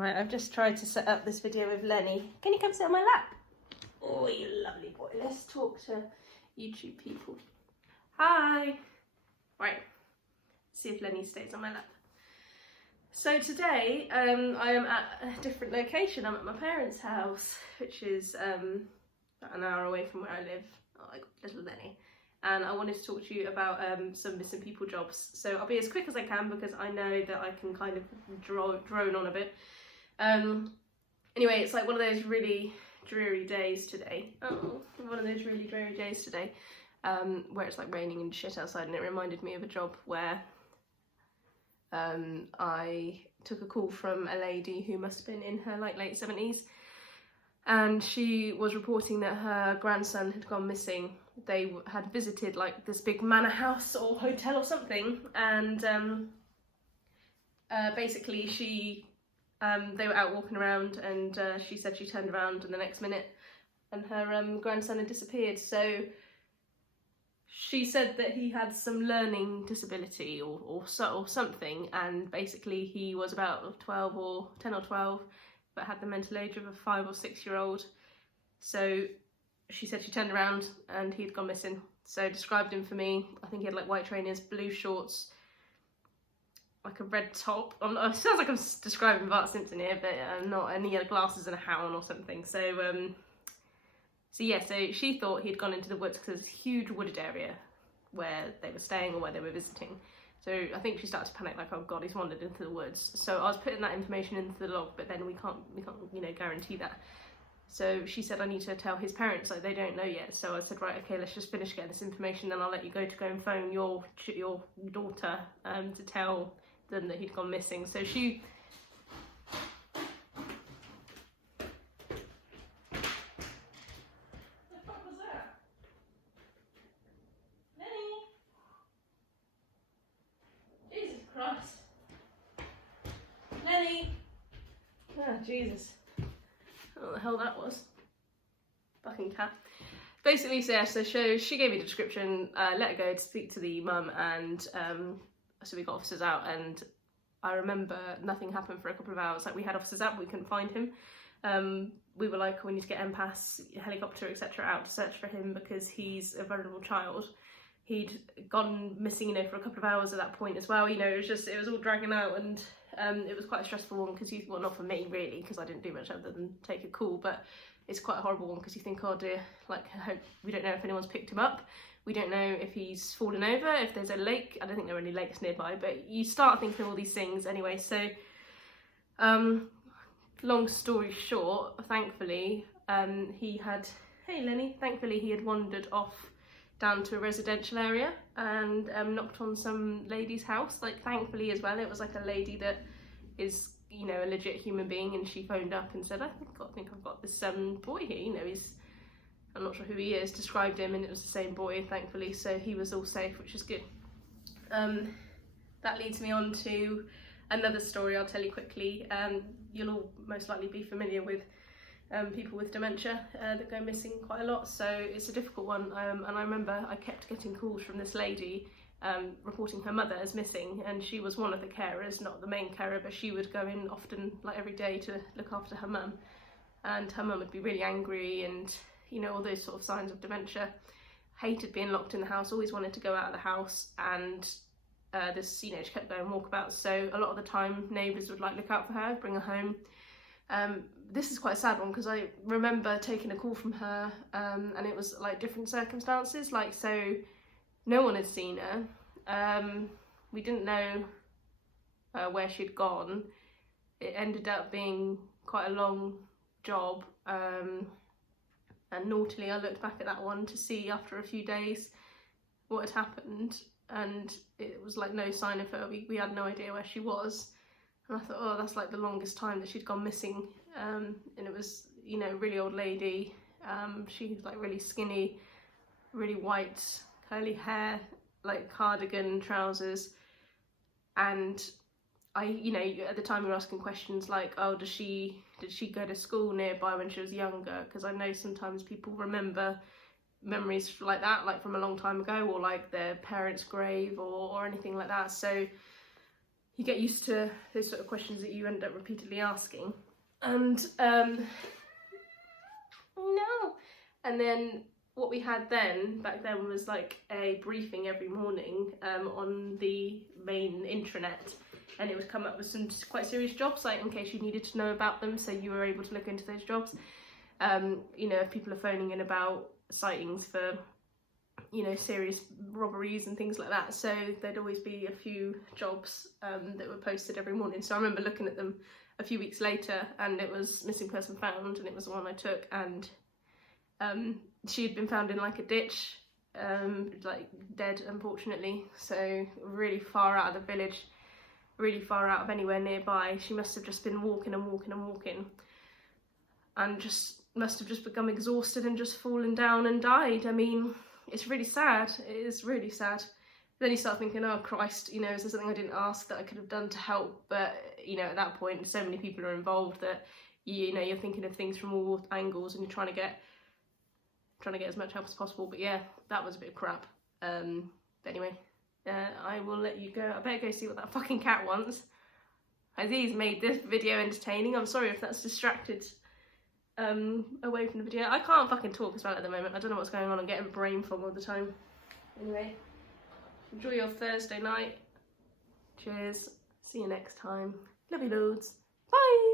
Right, I've just tried to set up this video with Lenny. Can you come sit on my lap? Oh, you lovely boy. Let's talk to YouTube people. Hi. Right, see if Lenny stays on my lap. So today, I am at a different location. I'm at my parents' house, which is about an hour away from where I live. Oh, I got little Lenny. And I wanted to talk to you about some missing people jobs. So I'll be as quick as I can because I know that I can kind of drone on a bit. Anyway, it's like one of those really dreary days today. Oh, one of those really dreary days today, where it's like raining and shit outside, and it reminded me of a job where I took a call from a lady who must have been in her like late 70s, and she was reporting that her grandson had gone missing. They had visited like this big manor house or hotel or something, and basically they were out walking around, and she said she turned around in the next minute and her grandson had disappeared. So she said that he had some learning disability or something, and basically he was about 12 or 10 or 12, but had the mental age of a 5 or 6 year old. So she said she turned around and he'd gone missing. So described him for me. I think he had like white trainers, blue shorts, like a red top. It sounds like I'm describing Bart Simpson here, but I'm not. And he had glasses and a hat on or something. So yeah, so she thought he'd gone into the woods because there's a huge wooded area where they were staying or where they were visiting. So I think she started to panic, like, oh God, he's wandered into the woods. So I was putting that information into the log, but then we can't, guarantee that. So she said, I need to tell his parents, like, they don't know yet. So I said, right, okay, let's just finish getting this information, then I'll let you go and phone your daughter to tell them that he'd gone missing. So she... Lenny! Oh, Jesus. I don't know what the hell that was. Fucking cat. Basically, so she gave me the description, let her go to speak to the mum, and so we got officers out, and I remember nothing happened for a couple of hours. Like, we had officers out, but we couldn't find him. We were like, we need to get MPAS, helicopter, etc. out to search for him because he's a vulnerable child. He'd gone missing, for a couple of hours at that point as well. It was all dragging out, and it was quite a stressful one because well, not for me really, because I didn't do much other than take a call, but it's quite a horrible one because you think, oh dear, like, I hope we don't know if anyone's picked him up. We don't know if he's fallen over, if there's a lake. I don't think there are any lakes nearby, but you start thinking all these things anyway. So, long story short, thankfully, hey Lenny, thankfully he had wandered off down to a residential area and knocked on some lady's house. Like, thankfully as well, it was like a lady that is, a legit human being, and she phoned up and said, I think I've got this boy here, I'm not sure who he is, described him, and it was the same boy, thankfully, so he was all safe, which is good. That leads me on to another story I'll tell you quickly. You'll all most likely be familiar with people with dementia that go missing quite a lot, so it's a difficult one, and I remember I kept getting calls from this lady reporting her mother as missing, and she was one of the carers, not the main carer, but she would go in often, like every day, to look after her mum, and her mum would be really angry and all those sort of signs of dementia. Hated being locked in the house, always wanted to go out of the house, and she kept going walkabouts, so a lot of the time neighbours would like look out for her, bring her home. This is quite a sad one because I remember taking a call from her, and it was like different circumstances, like, so no one had seen her, we didn't know where she'd gone. It ended up being quite a long job, and naughtily I looked back at that one to see after a few days what had happened, and it was like no sign of her. We had no idea where she was, and I thought, oh, that's like the longest time that she'd gone missing. And it was, a really old lady. She was like really skinny, really white, curly hair, like cardigan, trousers, and I, at the time we were asking questions like, oh, did she go to school nearby when she was younger? Because I know sometimes people remember memories like that, like from a long time ago, or like their parents' grave or anything like that. So you get used to those sort of questions that you end up repeatedly asking. And no. And then what we had back then was like a briefing every morning on the main intranet, and it would come up with some quite serious jobs, like in case you needed to know about them, so you were able to look into those jobs. You know, if people are phoning in about sightings for, you know, serious robberies and things like that, so there'd always be a few jobs that were posted every morning. So I remember looking at them a few weeks later, and it was missing person found, and it was the one I took, and she had been found in like a ditch, like dead, unfortunately, so really far out of the village, really far out of anywhere nearby. She must have just been walking and walking and walking, and just must have just become exhausted and just fallen down and died. I mean, it's really sad. It is really sad. Then you start thinking, oh Christ, you know, is there something I didn't ask that I could have done to help? But, you know, at that point, so many people are involved that, you know, you're thinking of things from all angles, and you're trying to get as much help as possible. But yeah, that was a bit of crap. But anyway, I will let you go. I better go see what that fucking cat wants. Aziz made this video entertaining. I'm sorry if that's distracted away from the video. I can't fucking talk as well at the moment. I don't know what's going on. I'm getting brain fog all the time. Anyway, enjoy your Thursday night. Cheers. See you next time. Love you loads. Bye.